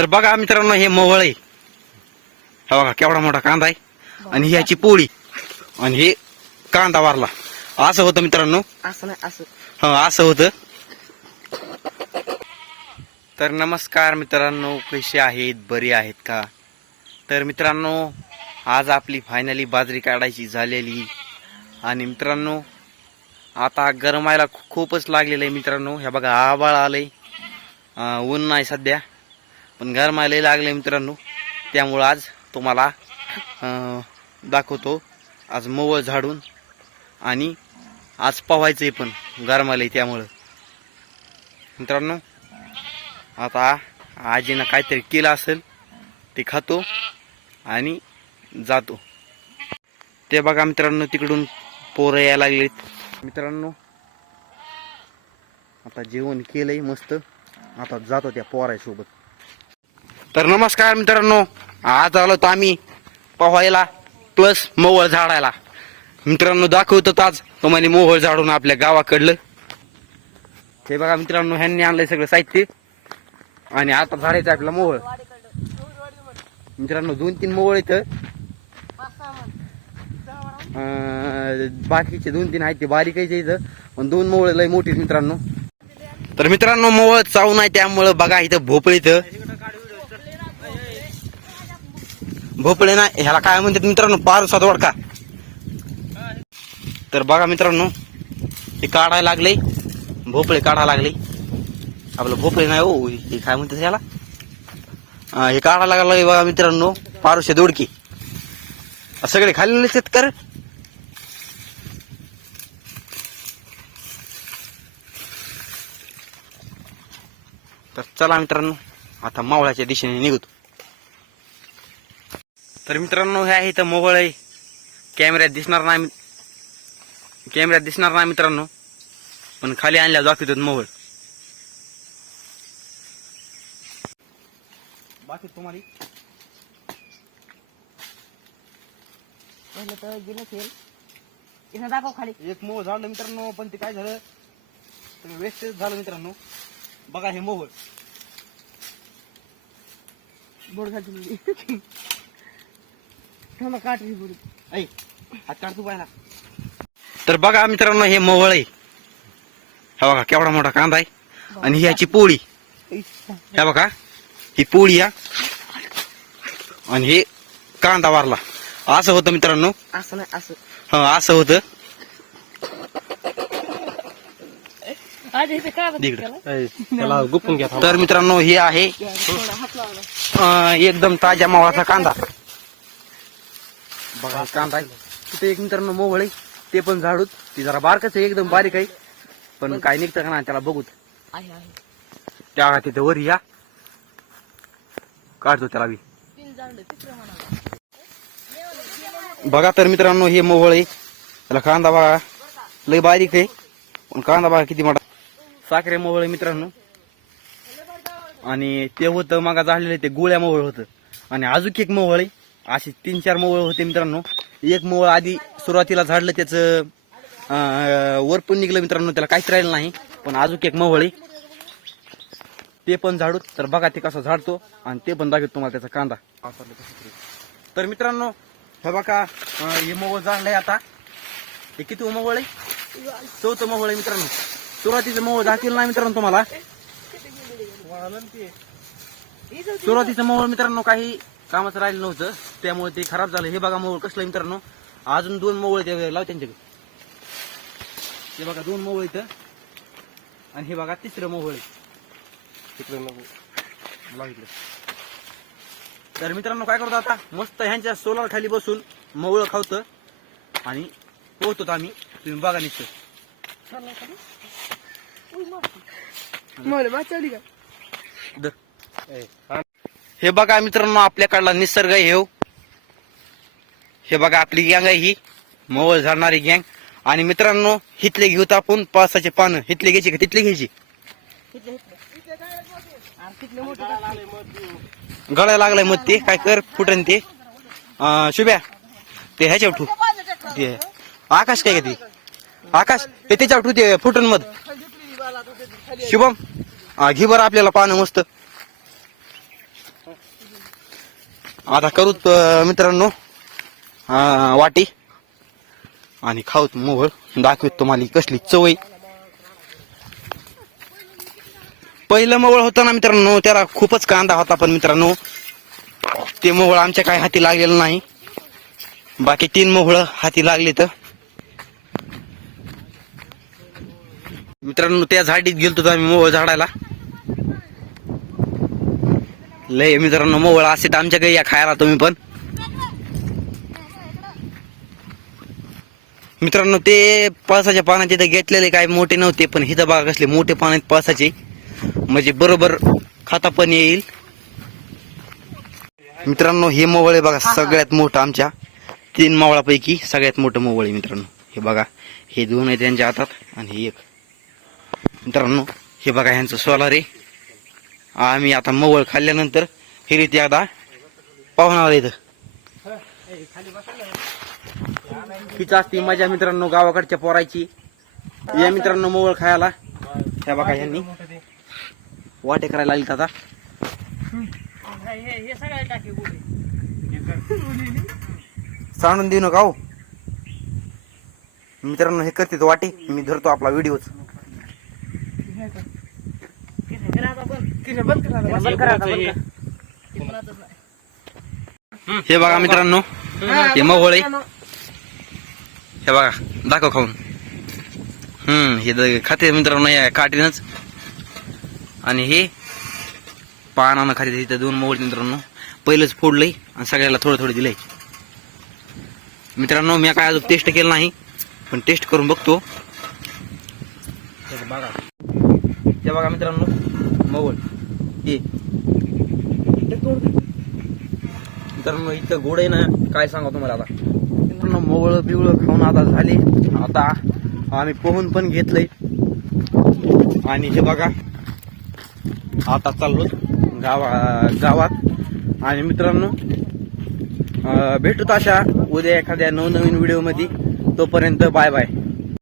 तर बघा मित्रांनो, हे मोवळ आहे. हा बघा केवढा मोठा कांदा आहे आणि ह्याची पोळी आणि हे कांदा वारला. असं होतं मित्रांनो, असं नाही असं. हा असं होतं. तर नमस्कार मित्रांनो, कसे आहेत, बरे आहेत का? तर मित्रांनो, आज आपली फायनली बाजरी काढायची झालेली आणि मित्रांनो आता गरमायला खूपच लागलेलं आहे मित्रांनो. हे बघा आभाळ आलंय, ऊन नाही सध्या, पण गरमायला लागले मित्रांनो. त्यामुळं आज तुम्हाला दाखवतो आज मोवळ झाडून आणि आज पवायचंय पण गरमायला. त्यामुळं मित्रांनो आता आजीनं काहीतरी केलं असेल ते खातो आणि जातो. ते बघा मित्रांनो, तिकडून पोरं यायला लागलेत मित्रांनो. आता जेवण केलंय मस्त, आता जातो त्या पोरासोबत. तर नमस्कार मित्रांनो, आज आलो तर आम्ही पोहायला प्लस मोवळ झाडायला. मित्रांनो दाखवतो आज तुम्हाला मोवळ झाडून आपल्या गावाकडलं. हे बघा मित्रांनो, ह्यांनी आणलंय सगळं साहित्य आणि आता झाडायचं आपलं मोवळ. मित्रांनो 2-3 मोवळ इथं, बाकीचे 2-3 आहेत ते बारीक आहे इथं, पण 2 मोवळ लय मोठी मित्रांनो. तर मित्रांनो मोवळ चावून आहे, त्यामुळं बघा इथं भोपळे, इथं भोपळे नाही ह्याला काय म्हणतात मित्रांनो, पारसा दोडका. तर बघा मित्रांनो, हे काढायला लागले, भोपळे काढायला लागले. आपलं भोपळे नाही हो, हे काय म्हणतात ह्याला, हे काढायला लागले बघा मित्रांनो, पारुशे दोडकी. सगळे खाल्लेले शेतकर. तर चला मित्रांनो, आता मावळाच्या दिशेने निघतो. तर मित्रांनो हे आहे इथं मोवळ आहे. कॅमेऱ्यात दिसणार नाही मित्रांनो, पण खाली आणल्या दाखवतात मोवळ. बाकी तुम्हाला पहिलं तर गेलं असेल इथं दाखव खाली. एक मोवळ झालं मित्रांनो, पण ते काय झालं, वेस्टेज झालं मित्रांनो. बघा हे मोवळ बोर्ड घालतो थांबा, काट ही बोर्ड. ऐ हात काढतो पाहिला. तर बघा मित्रांनो, हे मोवळ आहे. हा बघा केवढा मोठा कांदा आहे आणि ह्याची पोळी. हे बघा ही पोळी या आणि हे कांदा वारला. असं होतं मित्रांनो, असं नाही असं. हा असं होतं. तर मित्रांनो हे आहे एकदम ताज्या मावाचा कांदा. बघा कांदा आहे तिथे एक मित्रांनो मोवळ आहे, ते पण झाडूत. ती जरा बारकच आहे, एकदम बारीक आहे, पण काय निघतं का ना त्याला बघूत. आहे आहे त्या तिथे वर या काढतो त्याला बी. बघा तर मित्रांनो हे मोवळ आहे, त्याला कांदा बघा लय बारीक आहे, पण कांदा बघा किती मोठा. साखरे मोवळ आहे मित्रांनो. आणि ते होतं मग झालेलं ते गोळ्या मोवळ होतं. आणि अजून एक मोवळ आहे, असे 3-4 मोवळ होते मित्रांनो. एक मोवळ आधी सुरुवातीला झाडलं, त्याचं वरपून निघलं मित्रांनो, त्याला काहीच राहिलं नाही. पण अजून एक मोवळ आहे, ते पण झाडू. तर बघा ते कसं झाडतो आणि ते पण दाखवतो तुम्हाला त्याचा कांदा. तर मित्रांनो हे बघा हे मोवळ झाडलंय आता. हे किती मोवळ आहे, 4थं मोवळ आहे मित्रांनो. सुरुवातीचं मोवळ दाखवलं नाही मित्रांनो तुम्हाला. सुरुवातीचं मोवळ मित्रांनो काही कामच राहिलं नव्हतं, त्यामुळे ते खराब झालं. हे बघा मोवळ कसलं मित्रांनो, अजून 2 मोवळ ते लाव त्यांच्याकडे. हे बघा 2 मोवळ इथं आणि हे बघा 3रं मोवळ आहे. तर मित्रांनो काय करतो आता, मस्त ह्यांच्या सोलार खाली बसून मोवळ खावतं आणि पोहतो आम्ही. तुम्ही बघा निश्चित. हे बघा मित्रांनो आपल्याकडला निसर्ग आहे. हे बघा आपली गँग आहे ही, मोवळ झाडणारी गँग. आणि मित्रांनो हिथले घेऊत आपण पावसाचे पानं. हिथले घ्यायची का तिथले घ्यायची? गळायला लागलाय मग ते काय कर, फुटन ते. शुभ्या ते ह्याच्या ठू, ते आकाश काय का ते आकाश ते त्याच्यावर ठू, ते फुटन मध. शुभम घे बरं आपल्याला पानं मस्त. आता करूत मित्रांनो वाटी आणि खाऊत मोहळ दाखवत तुम्हाला कसली चव आहे. पहिलं मोहळ होतं ना मित्रांनो त्याला खूपच कांदा होता, पण मित्रांनो ते मोहळ आमच्या काय हाती लागलेलं नाही. बाकी 3 मोहळ हाती लागले. तर मित्रांनो त्या झाडीत गेलतो आम्ही मोहळ झाडायला. लय मित्रांनो मोहळ असे तर आमच्या काही या खायला तुम्ही पण. मित्रांनो ते पळसाच्या पानाचे तर घेतलेले काय मोठे नव्हते, पण हिथं बघा कसले मोठे पान आहेत पळसाचे, म्हणजे बरोबर खाता पण येईल. मित्रांनो हे मोवळ आहे बघा सगळ्यात मोठं आमच्या 3 मावळापैकी सगळ्यात मोठं मोवळ आहे मित्रांनो. हे बघा हे 2 आहे त्यांच्या हातात आणि हे 1. मित्रांनो हे बघा ह्यांचं सोलार आहे. आम्ही आता मोवळ खाल्ल्यानंतर हे रीती एकदा पाहुणार इथं. हीच असती मजा मित्रांनो गावाकडच्या पोरायची. या मित्रांनो मोवळ खायला. ह्या बघा ह्यांनी वाटे करायला लागली आता. सांडून देऊ नका हो मित्रांनो. हे करते वाटे मी धरतो आपला व्हिडिओच. हे बघा मित्रांनो हे मोहळ आहे. हे बघा दाखव खाऊन. हे खाते मित्रांनो या काठीनच. आणि हे पानानं खाते. तिथं 2 मोहळ मित्रांनो पहिलंच फोडलंय आणि सगळ्याला थोडं थोडं दिलंय. मित्रांनो मी काय अजून टेस्ट केलं नाही, पण टेस्ट करून बघतो. हे बघा मित्रांनो मोहळ हे मित्रांनो इथं गोड आहे ना काय सांगा तुम्हाला. आता मित्रांनो मोहळ बिवळ खाऊन आता झाले. आता आम्ही पोहून पण घेतलंय आणि हे बघा आता चाललो गावात. आणि मित्रांनो भेटूत अशा उद्या एखाद्या नवनवीन व्हिडिओ मध्ये. तोपर्यंत बाय बाय.